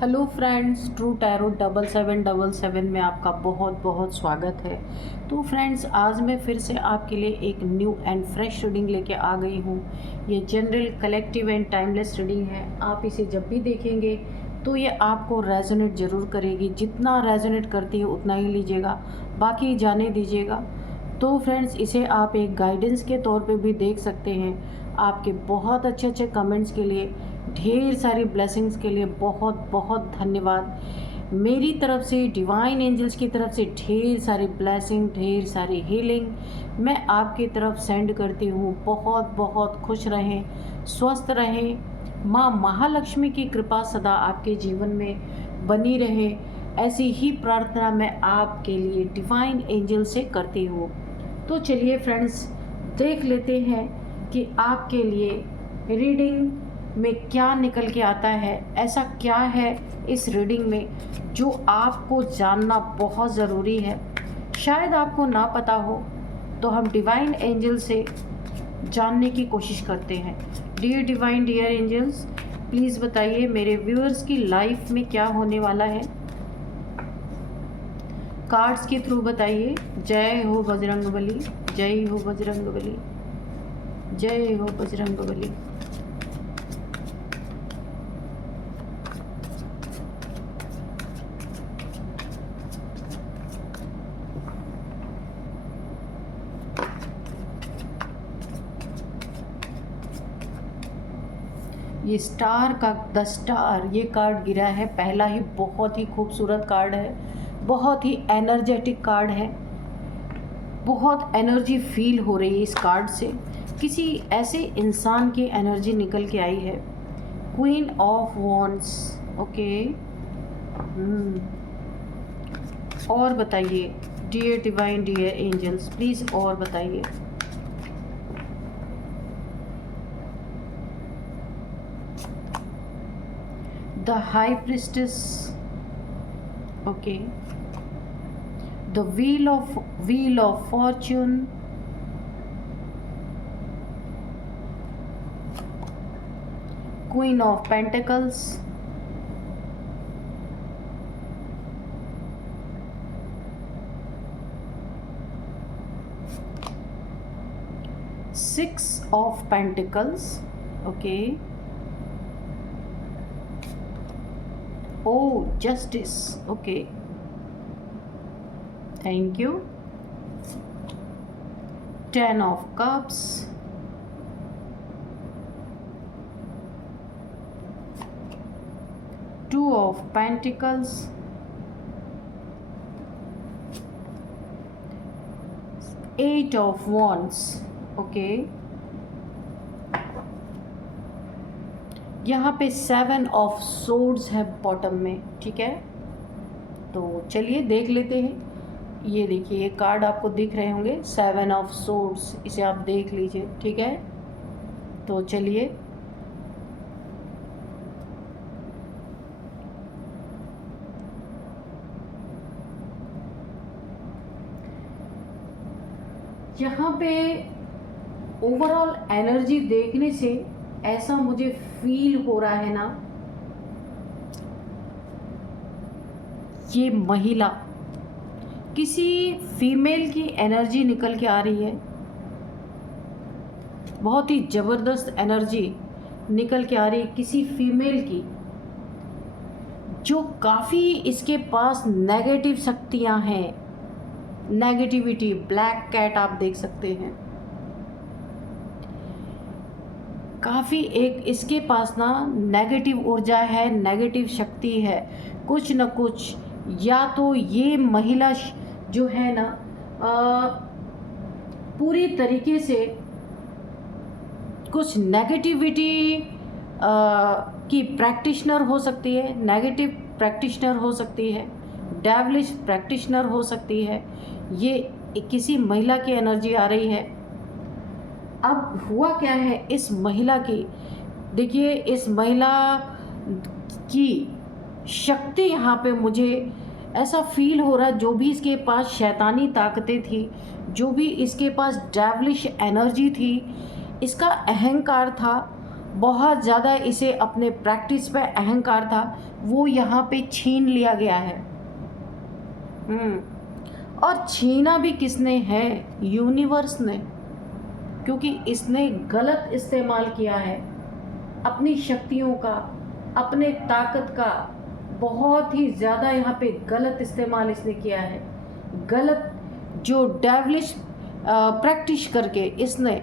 Hello friends, true tarot 7777 में आपका बहुत बहुत स्वागत है। तो फ्रेंड्स, आज मैं फिर से आपके लिए एक न्यू एंड फ्रेश रीडिंग लेके आ गई हूँ। ये general, collective and timeless reading है। आप इसे जब भी देखेंगे तो ये आपको रेजोनेट ज़रूर करेगी। जितना रेजोनेट करती है उतना ही लीजिएगा, बाकी जाने दीजिएगा। तो फ्रेंड्स, इसे आप एक गाइडेंस के तौर पे भी देख सकते हैं। आपके बहुत अच्छे अच्छे कमेंट्स के लिए, ढेर सारी ब्लेसिंग्स के लिए बहुत बहुत धन्यवाद। मेरी तरफ से, डिवाइन एंजल्स की तरफ से ढेर सारी ब्लेसिंग, ढेर सारी हीलिंग मैं आपकी तरफ सेंड करती हूँ। बहुत बहुत खुश रहें, स्वस्थ रहें। माँ महालक्ष्मी की कृपा सदा आपके जीवन में बनी रहे, ऐसी ही प्रार्थना मैं आपके लिए डिवाइन एंजल से करती हूँ। तो चलिए फ्रेंड्स, देख लेते हैं कि आपके लिए रीडिंग में क्या निकल के आता है। ऐसा क्या है इस रीडिंग में जो आपको जानना बहुत ज़रूरी है। शायद आपको ना पता हो, तो हम डिवाइन एंजल से जानने की कोशिश करते हैं। Dear divine, dear angels, please बताइए मेरे व्यूअर्स की लाइफ में क्या होने वाला है। कार्ड्स के थ्रू बताइए। जय हो बजरंगबली, जय हो बजरंगबली, जय हो बजरंगबली। ये स्टार का, द स्टार, ये कार्ड गिरा है। पहला ही बहुत ही खूबसूरत कार्ड है, बहुत ही एनर्जेटिक कार्ड है। बहुत एनर्जी फील हो रही है इस कार्ड से। किसी ऐसे इंसान की एनर्जी निकल के आई है। Queen of wands, okay. और बताइए dear divine, dear angels, please और बताइए। The High Priestess, okay. The Wheel of Fortune, Queen of Pentacles, Six of Pentacles, okay. Oh, Justice, okay. Thank you. 10 of Cups, Two of Pentacles, Eight of Wands, okay. यहाँ पे 7 of swords है bottom में, ठीक है। तो चलिए देख लेते हैं। ये देखिए, ये कार्ड आपको दिख रहे होंगे, 7 ऑफ सोर्ड्स, इसे आप देख लीजिए, ठीक है। तो चलिए, यहाँ पे ओवरऑल एनर्जी देखने से ऐसा मुझे फील हो रहा है ना, ये महिला, किसी फीमेल की एनर्जी निकल के आ रही है। बहुत ही ज़बरदस्त एनर्जी निकल के आ रही है किसी फीमेल की, जो काफ़ी इसके पास नेगेटिव शक्तियां हैं, नेगेटिविटी। ब्लैक कैट आप देख सकते हैं। काफ़ी एक इसके पास ना नेगेटिव ऊर्जा है, नेगेटिव शक्ति है। कुछ न कुछ, या तो ये महिला जो है ना पूरी तरीके से कुछ नेगेटिविटी की प्रैक्टिशनर हो सकती है, नेगेटिव प्रैक्टिशनर हो सकती है, डेविलिश प्रैक्टिशनर हो सकती है। ये किसी महिला की एनर्जी आ रही है। अब हुआ क्या है इस महिला की, देखिए इस महिला की शक्ति यहाँ पे मुझे ऐसा फील हो रहा है, जो भी इसके पास शैतानी ताकतें थी, जो भी इसके पास डेविलिश एनर्जी थी, इसका अहंकार था, बहुत ज़्यादा इसे अपने प्रैक्टिस पे अहंकार था, वो यहाँ पे छीन लिया गया है। और छीना भी किसने है? यूनिवर्स ने, क्योंकि इसने गलत इस्तेमाल किया है अपनी शक्तियों का, अपने ताकत का। बहुत ही ज़्यादा यहाँ पे गलत इस्तेमाल इसने किया है। गलत जो डेविलिश प्रैक्टिस करके इसने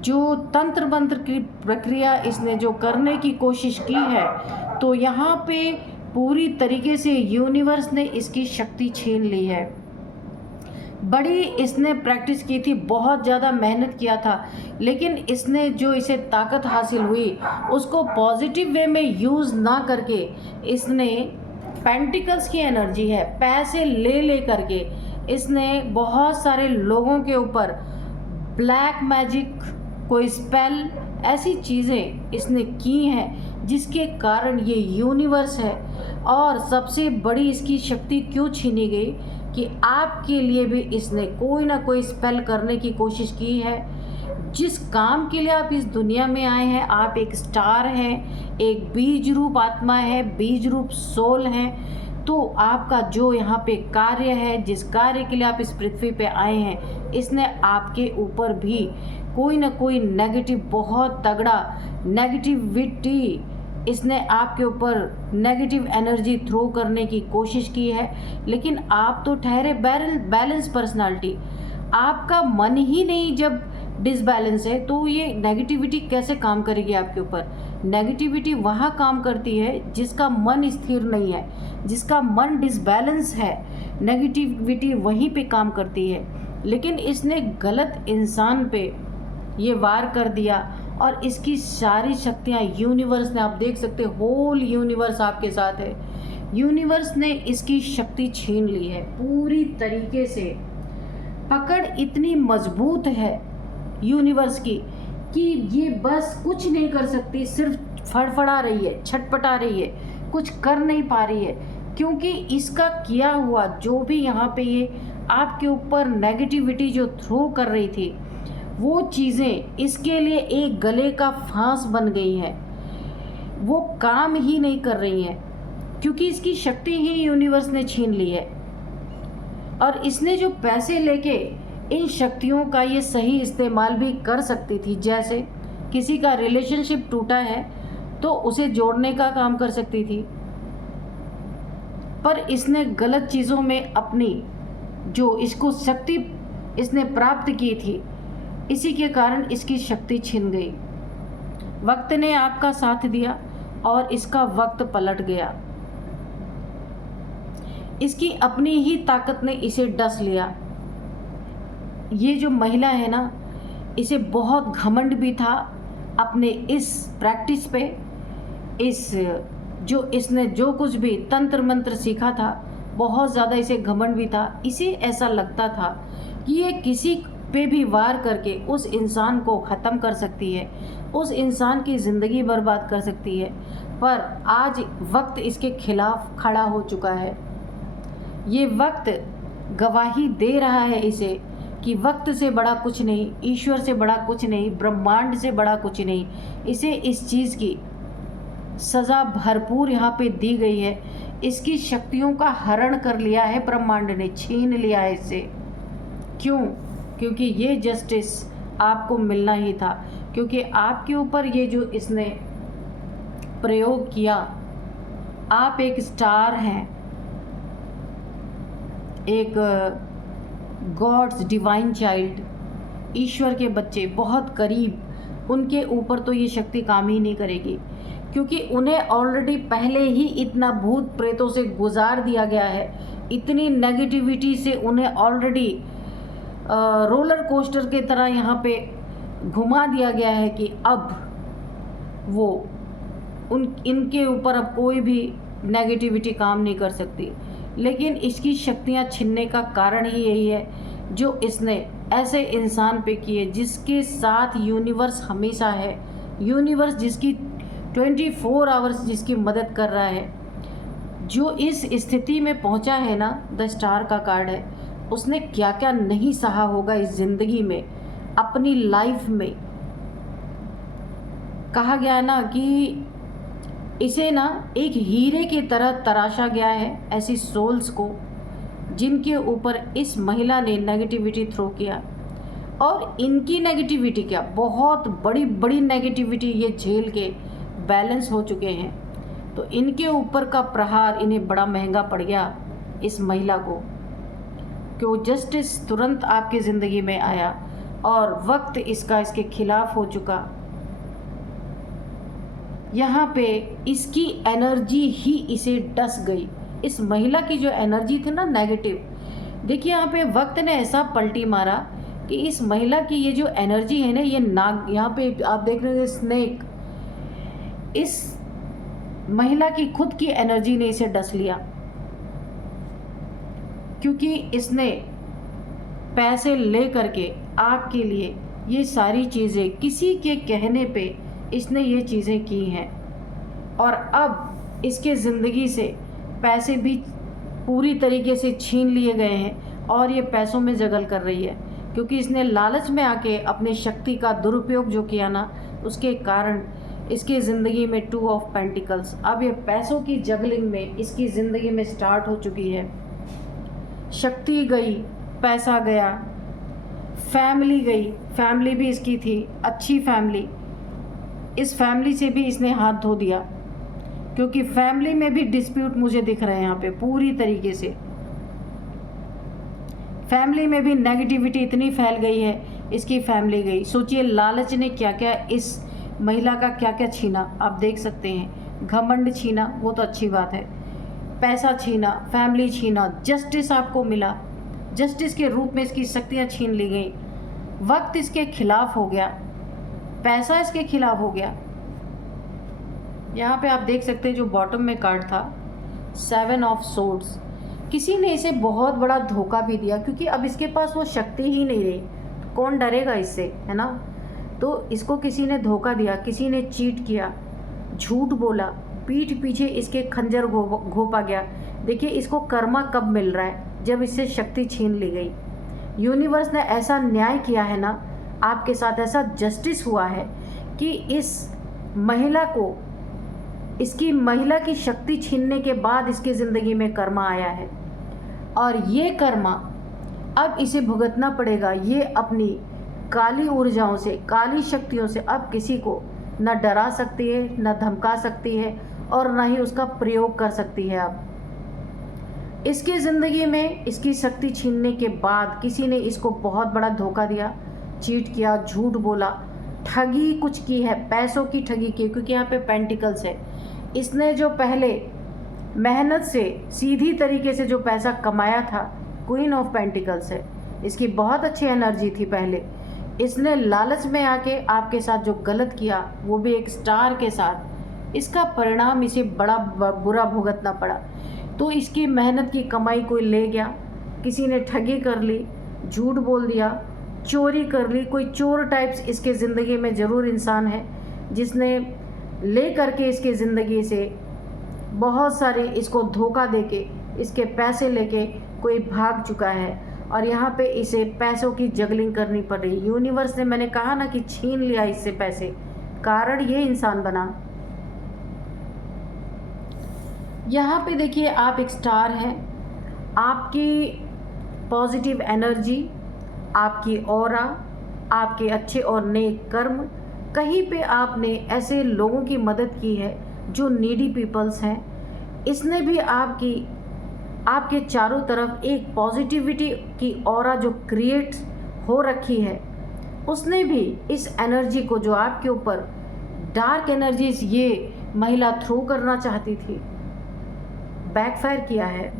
जो तंत्र मंत्र की प्रक्रिया इसने जो करने की कोशिश की है, तो यहाँ पे पूरी तरीके से यूनिवर्स ने इसकी शक्ति छीन ली है। बड़ी इसने प्रैक्टिस की थी, बहुत ज़्यादा मेहनत किया था, लेकिन इसने जो इसे ताकत हासिल हुई उसको पॉजिटिव वे में यूज़ ना करके इसने पेंटिकल्स की एनर्जी है, पैसे ले करके इसने बहुत सारे लोगों के ऊपर ब्लैक मैजिक, कोई स्पेल, ऐसी चीज़ें इसने की हैं जिसके कारण ये यूनिवर्स है। और सबसे बड़ी इसकी शक्ति क्यों छीनी गई कि आपके लिए भी इसने कोई ना कोई स्पेल करने की कोशिश की है। जिस काम के लिए आप इस दुनिया में आए हैं, आप एक स्टार हैं, एक बीज रूप आत्मा है, बीज रूप सोल हैं, तो आपका जो यहाँ पे कार्य है, जिस कार्य के लिए आप इस पृथ्वी पे आए हैं, इसने आपके ऊपर भी कोई ना कोई नेगेटिव, बहुत तगड़ा नेगेटिविटी इसने आपके ऊपर नेगेटिव एनर्जी थ्रो करने की कोशिश की है। लेकिन आप तो ठहरे बैलेंस पर्सनालिटी, आपका मन ही नहीं जब डिसबैलेंस है तो ये नेगेटिविटी कैसे काम करेगी आपके ऊपर? नेगेटिविटी वहाँ काम करती है जिसका मन स्थिर नहीं है, जिसका मन डिसबैलेंस है, नेगेटिविटी वहीं पे काम करती है। लेकिन इसने गलत इंसान पे ये वार कर दिया और इसकी सारी शक्तियाँ यूनिवर्स ने, आप देख सकते होल यूनिवर्स आपके साथ है, यूनिवर्स ने इसकी शक्ति छीन ली है पूरी तरीके से। पकड़ इतनी मजबूत है यूनिवर्स की कि ये बस कुछ नहीं कर सकती, सिर्फ फड़फड़ा रही है, छटपटा रही है, कुछ कर नहीं पा रही है, क्योंकि इसका किया हुआ जो भी यहाँ पे ये आपके ऊपर नेगेटिविटी जो थ्रो कर रही थी, वो चीज़ें इसके लिए एक गले का फांस बन गई है, वो काम ही नहीं कर रही हैं, क्योंकि इसकी शक्ति ही यूनिवर्स ने छीन ली है। और इसने जो पैसे लेके इन शक्तियों का ये सही इस्तेमाल भी कर सकती थी, जैसे किसी का रिलेशनशिप टूटा है तो उसे जोड़ने का काम कर सकती थी, पर इसने गलत चीज़ों में अपनी जो इसको शक्ति इसने प्राप्त की थी, इसी के कारण इसकी शक्ति छिन गई। वक्त ने आपका साथ दिया और इसका वक्त पलट गया। इसकी अपनी ही ताकत ने इसे डस लिया। ये जो महिला है ना, इसे बहुत घमंड भी था अपने इस प्रैक्टिस पे, इस जो इसने जो कुछ भी तंत्र मंत्र सीखा था, बहुत ज़्यादा इसे घमंड भी था। इसे ऐसा लगता था कि ये किसी पे भी वार करके उस इंसान को ख़त्म कर सकती है, उस इंसान की ज़िंदगी बर्बाद कर सकती है। पर आज वक्त इसके खिलाफ खड़ा हो चुका है। ये वक्त गवाही दे रहा है इसे कि वक्त से बड़ा कुछ नहीं, ईश्वर से बड़ा कुछ नहीं, ब्रह्मांड से बड़ा कुछ नहीं। इसे इस चीज़ की सज़ा भरपूर यहाँ पे दी गई है। इसकी शक्तियों का हरण कर लिया है ब्रह्मांड ने, छीन लिया है इससे। क्यों? क्योंकि ये जस्टिस आपको मिलना ही था, क्योंकि आपके ऊपर ये जो इसने प्रयोग किया, आप एक स्टार हैं, एक गॉड्स डिवाइन चाइल्ड, ईश्वर के बच्चे, बहुत करीब, उनके ऊपर तो ये शक्ति काम ही नहीं करेगी, क्योंकि उन्हें ऑलरेडी पहले ही इतना भूत प्रेतों से गुजार दिया गया है, इतनी नेगेटिविटी से उन्हें ऑलरेडी रोलर कोस्टर के तरह यहाँ पे घुमा दिया गया है कि अब वो इनके ऊपर अब कोई भी नेगेटिविटी काम नहीं कर सकती। लेकिन इसकी शक्तियाँ छीनने का कारण ही यही है जो इसने ऐसे इंसान पे किए जिसके साथ यूनिवर्स हमेशा है, यूनिवर्स जिसकी 24 आवर्स जिसकी मदद कर रहा है। जो इस स्थिति में पहुंचा है ना, द स्टार का कार्ड है, उसने क्या क्या नहीं सहा होगा इस ज़िंदगी में, अपनी लाइफ में। कहा गया है ना कि इसे ना एक हीरे की तरह तराशा गया है, ऐसी सोल्स को जिनके ऊपर इस महिला ने नेगेटिविटी थ्रो किया। और इनकी नेगेटिविटी क्या, बहुत बड़ी बड़ी नेगेटिविटी ये झेल के बैलेंस हो चुके हैं। तो इनके ऊपर का प्रहार इन्हें बड़ा महंगा पड़ गया इस महिला को, कि जस्टिस तुरंत आपकी ज़िंदगी में आया और वक्त इसका इसके खिलाफ हो चुका। यहाँ पे इसकी एनर्जी ही इसे डस गई। इस महिला की जो एनर्जी थी ना नेगेटिव, देखिए यहाँ पे वक्त ने ऐसा पलटी मारा कि इस महिला की ये जो एनर्जी है ना, ये नाग, यहाँ पे आप देख रहे हो स्नेक, इस महिला की खुद की एनर्जी ने इसे डस लिया, क्योंकि इसने पैसे ले करके आपके लिए ये सारी चीज़ें किसी के कहने पे इसने ये चीज़ें की हैं। और अब इसके ज़िंदगी से पैसे भी पूरी तरीके से छीन लिए गए हैं और ये पैसों में जगल कर रही है, क्योंकि इसने लालच में आके अपनी शक्ति का दुरुपयोग जो किया ना, उसके कारण इसकी ज़िंदगी में 2 ऑफ पेंटिकल्स, अब ये पैसों की जगलिंग में इसकी ज़िंदगी में स्टार्ट हो चुकी है। शक्ति गई, पैसा गया, फैमिली गई, फैमिली भी इसकी थी अच्छी फैमिली, इस फैमिली से भी इसने हाथ धो दिया, क्योंकि फैमिली में भी डिस्प्यूट मुझे दिख रहे हैं यहाँ पे पूरी तरीके से। फैमिली में भी नेगेटिविटी इतनी फैल गई है, इसकी फैमिली गई। सोचिए लालच ने क्या क्या इस महिला का क्या क्या छीना, आप देख सकते हैं। घमंड छीना, वो तो अच्छी बात है, पैसा छीना, फैमिली छीना, जस्टिस आपको मिला, जस्टिस के रूप में इसकी शक्तियाँ छीन ली गई, वक्त इसके खिलाफ हो गया, पैसा इसके खिलाफ हो गया। यहाँ पे आप देख सकते हैं जो बॉटम में कार्ड था 7 ऑफ सोर्ड्स, किसी ने इसे बहुत बड़ा धोखा भी दिया, क्योंकि अब इसके पास वो शक्ति ही नहीं रही, कौन डरेगा इससे, है ना। तो इसको किसी ने धोखा दिया, किसी ने चीट किया, झूठ बोला, पीठ पीछे इसके खंजर घोंपा गया। देखिए इसको कर्मा कब मिल रहा है, जब इससे शक्ति छीन ली गई। यूनिवर्स ने ऐसा न्याय किया है ना आपके साथ, ऐसा जस्टिस हुआ है कि इस महिला को, इसकी महिला की शक्ति छीनने के बाद इसकी ज़िंदगी में कर्मा आया है, और ये कर्मा अब इसे भुगतना पड़ेगा। ये अपनी काली ऊर्जाओं से, काली शक्तियों से अब किसी को न डरा सकती है, न धमका सकती है, और न ही उसका प्रयोग कर सकती है। अब इसकी ज़िंदगी में इसकी शक्ति छीनने के बाद किसी ने इसको बहुत बड़ा धोखा दिया, चीट किया, झूठ बोला, ठगी कुछ की है, पैसों की ठगी की, क्योंकि यहाँ पे पेंटिकल्स है। इसने जो पहले मेहनत से सीधी तरीके से जो पैसा कमाया था, क्वीन ऑफ पेंटिकल्स है, इसकी बहुत अच्छी एनर्जी थी पहले। इसने लालच में आके आपके साथ जो गलत किया, वो भी एक स्टार के साथ, इसका परिणाम इसे बड़ा बुरा भुगतना पड़ा। तो इसकी मेहनत की कमाई कोई ले गया, किसी ने ठगी कर ली, झूठ बोल दिया, चोरी कर ली। कोई चोर टाइप्स इसके ज़िंदगी में ज़रूर इंसान है, जिसने ले करके इसके ज़िंदगी से बहुत सारे इसको धोखा देके, इसके पैसे लेके कोई भाग चुका है, और यहाँ पे इसे पैसों की जगलिंग करनी पड़ रही। यूनिवर्स ने, मैंने कहा ना कि छीन लिया इससे पैसे, कारण ये इंसान बना। यहाँ पे देखिए आप एक स्टार हैं, आपकी पॉजिटिव एनर्जी, आपकी ऑरा, आपके अच्छे और नेक कर्म, कहीं पे आपने ऐसे लोगों की मदद की है जो नीडी पीपल्स हैं। इसने भी आपके चारों तरफ एक पॉजिटिविटी की ऑरा जो क्रिएट हो रखी है, उसने भी इस एनर्जी को जो आपके ऊपर डार्क एनर्जीज ये महिला थ्रो करना चाहती थी, बैकफायर किया है।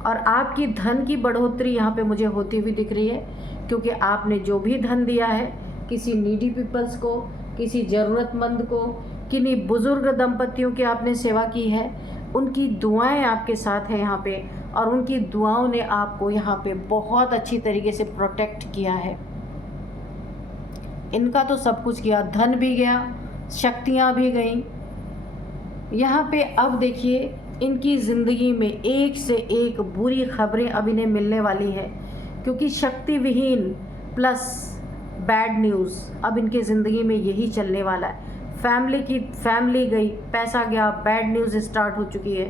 और आपकी धन की बढ़ोतरी यहाँ पे मुझे होती हुई दिख रही है, क्योंकि आपने जो भी धन दिया है किसी नीडी पीपल्स को, किसी ज़रूरतमंद को, किन्हीं बुज़ुर्ग दंपतियों की आपने सेवा की है, उनकी दुआएं आपके साथ हैं यहाँ पे, और उनकी दुआओं ने आपको यहाँ पे बहुत अच्छी तरीके से प्रोटेक्ट किया है। इनका तो सब कुछ गया, धन भी गया, शक्तियाँ भी गईं। यहाँ पे अब देखिए इनकी ज़िंदगी में एक से एक बुरी खबरें अब इन्हें मिलने वाली है, क्योंकि शक्ति विहीन प्लस बैड न्यूज़, अब इनके ज़िंदगी में यही चलने वाला है। फैमिली गई, पैसा गया, बैड न्यूज़ स्टार्ट हो चुकी है,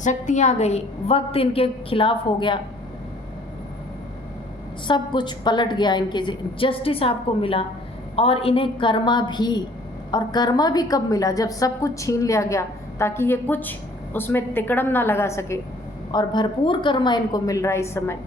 शक्तियाँ गई, वक्त इनके खिलाफ हो गया, सब कुछ पलट गया इनके, जस्टिस आपको मिला और इन्हें कर्मा भी, और कर्मा भी कब मिला, जब सब कुछ छीन लिया गया ताकि ये कुछ उसमें तिकड़म ना लगा सके, और भरपूर कर्मा इनको मिल रहा है इस समय।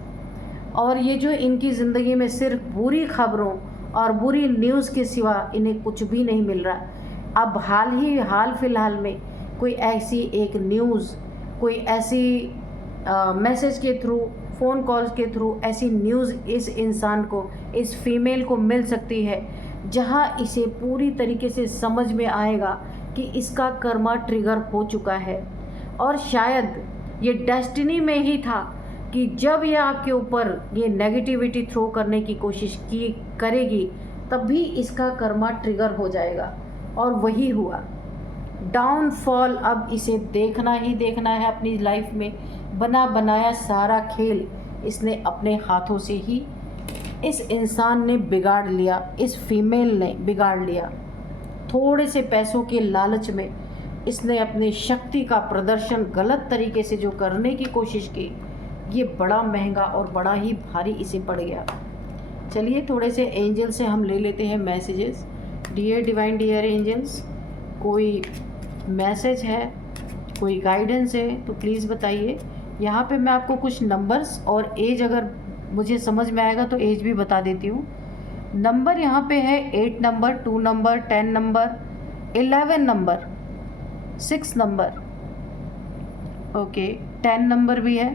और ये जो इनकी ज़िंदगी में सिर्फ बुरी खबरों और बुरी न्यूज़ के सिवा इन्हें कुछ भी नहीं मिल रहा। अब हाल फिलहाल में कोई ऐसी एक न्यूज़, कोई ऐसी मैसेज के थ्रू, फ़ोन कॉल्स के थ्रू ऐसी न्यूज़ इस इंसान को, इस फीमेल को मिल सकती है जहां इसे पूरी तरीके से समझ में आएगा कि इसका कर्मा ट्रिगर हो चुका है। और शायद ये डेस्टिनी में ही था कि जब ये आपके ऊपर ये नेगेटिविटी थ्रो करने की कोशिश करेगी तभी इसका कर्मा ट्रिगर हो जाएगा, और वही हुआ। डाउनफॉल अब इसे देखना ही देखना है अपनी लाइफ में। बना बनाया सारा खेल इसने अपने हाथों से ही इस इंसान ने बिगाड़ लिया, इस फीमेल ने बिगाड़ लिया। थोड़े से पैसों के लालच में इसने अपनी शक्ति का प्रदर्शन गलत तरीके से जो करने की कोशिश की, ये बड़ा महंगा और बड़ा ही भारी इसे पड़ गया। चलिए थोड़े से एंजल से हम ले लेते हैं messages. Dear divine, dear angels, कोई मैसेज है, कोई गाइडेंस है तो प्लीज़ बताइए। यहाँ पे मैं आपको कुछ नंबर्स और एज, अगर मुझे समझ में आएगा तो एज भी बता देती हूँ। नंबर यहाँ पे है 8 number, 2 number, 10 number, 11 number, 6 number, okay 10 number भी है।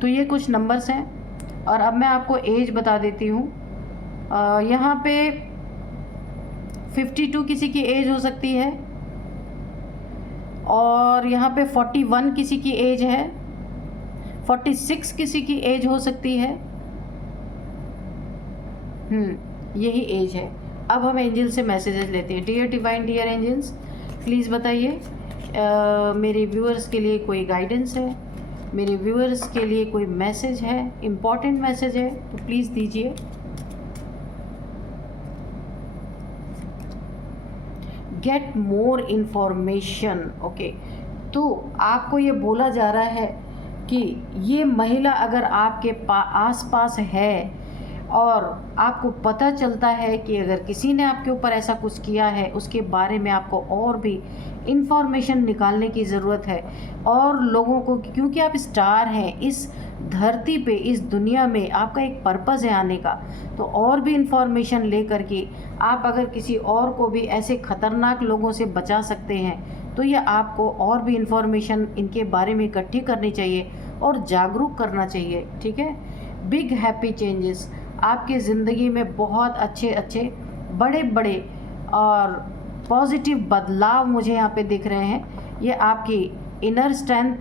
तो ये कुछ नंबर्स हैं। और अब मैं आपको एज बता देती हूँ। यहाँ पे 52 किसी की एज हो सकती है, और यहाँ पे 41 किसी की एज है, 46 किसी की एज हो सकती है। यही एज है। अब हम एंजल से मैसेजेस लेते हैं। Dear divine, dear angels, please बताइए मेरे व्यूअर्स के लिए कोई गाइडेंस है, मेरे व्यूअर्स के लिए कोई मैसेज है, इम्पॉर्टेंट मैसेज है तो प्लीज़ दीजिए। Get more information, okay. तो आपको ये बोला जा रहा है कि ये महिला अगर आपके आस पास है और आपको पता चलता है कि अगर किसी ने आपके ऊपर ऐसा कुछ किया है, उसके बारे में आपको और भी इन्फॉर्मेशन निकालने की ज़रूरत है। और लोगों को, क्योंकि आप स्टार हैं इस धरती पे, इस दुनिया में आपका एक पर्पज़ है आने का, तो और भी इन्फॉर्मेशन ले करके आप अगर किसी और को भी ऐसे ख़तरनाक लोगों से बचा सकते हैं तो ये आपको और भी इन्फॉर्मेशन इनके बारे में इकट्ठी करनी चाहिए और जागरूक करना चाहिए, ठीक है। बिग हैप्पी चेंजेस, आपके ज़िंदगी में बहुत अच्छे अच्छे बड़े बड़े और पॉजिटिव बदलाव मुझे यहाँ पे दिख रहे हैं। ये आपकी इनर स्ट्रेंथ,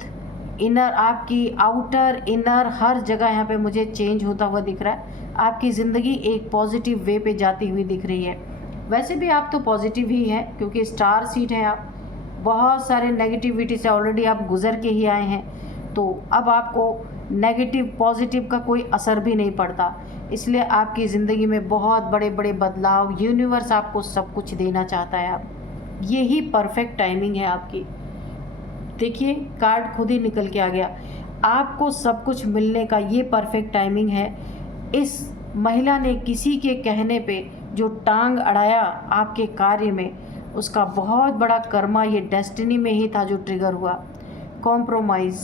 इनर, आपकी आउटर, इनर, हर जगह यहाँ पे मुझे चेंज होता हुआ दिख रहा है। आपकी ज़िंदगी एक पॉजिटिव वे पे जाती हुई दिख रही है। वैसे भी आप तो पॉजिटिव ही हैं क्योंकि स्टार सीड हैं आप, बहुत सारे नेगेटिविटी से ऑलरेडी आप गुज़र के ही आए हैं, तो अब आपको नेगेटिव पॉजिटिव का कोई असर भी नहीं पड़ता। इसलिए आपकी ज़िंदगी में बहुत बड़े बड़े बदलाव, यूनिवर्स आपको सब कुछ देना चाहता है। आप, यही परफेक्ट टाइमिंग है आपकी। देखिए कार्ड खुद ही निकल के आ गया, आपको सब कुछ मिलने का ये परफेक्ट टाइमिंग है। इस महिला ने किसी के कहने पे जो टांग अड़ाया आपके कार्य में, उसका बहुत बड़ा कर्मा ये डेस्टिनी में ही था जो ट्रिगर हुआ। कॉम्प्रोमाइज़,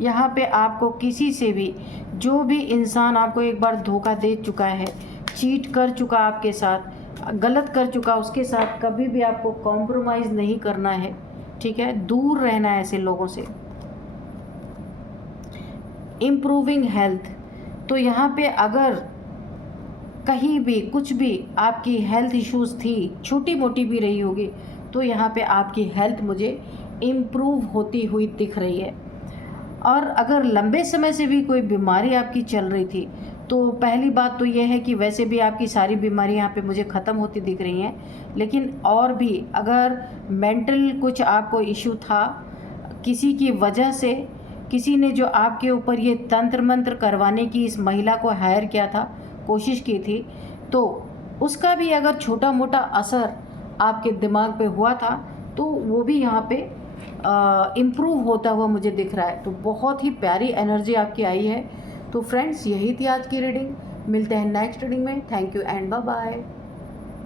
यहाँ पे आपको किसी से भी, जो भी इंसान आपको एक बार धोखा दे चुका है, चीट कर चुका आपके साथ, गलत कर चुका, उसके साथ कभी भी आपको कॉम्प्रोमाइज़ नहीं करना है, ठीक है, दूर रहना है ऐसे लोगों से। इम्प्रूविंग हेल्थ, तो यहाँ पे अगर कहीं भी कुछ भी आपकी हेल्थ इश्यूज़ थी, छोटी मोटी भी रही होगी, तो यहाँ पे आपकी हेल्थ मुझे इम्प्रूव होती हुई दिख रही है। और अगर लंबे समय से भी कोई बीमारी आपकी चल रही थी, तो पहली बात तो यह है कि वैसे भी आपकी सारी बीमारी यहाँ पे मुझे ख़त्म होती दिख रही हैं, लेकिन और भी अगर मेंटल कुछ आपको इशू था किसी की वजह से, किसी ने जो आपके ऊपर ये तंत्र मंत्र करवाने की इस महिला को हायर किया था, कोशिश की थी, तो उसका भी अगर छोटा मोटा असर आपके दिमाग पे हुआ था तो वो भी यहाँ पे इम्प्रूव होता हुआ मुझे दिख रहा है। तो बहुत ही प्यारी एनर्जी आपकी आई है। तो फ्रेंड्स, यही थी आज की रीडिंग। मिलते हैं नेक्स्ट रीडिंग में। Thank you and bye bye.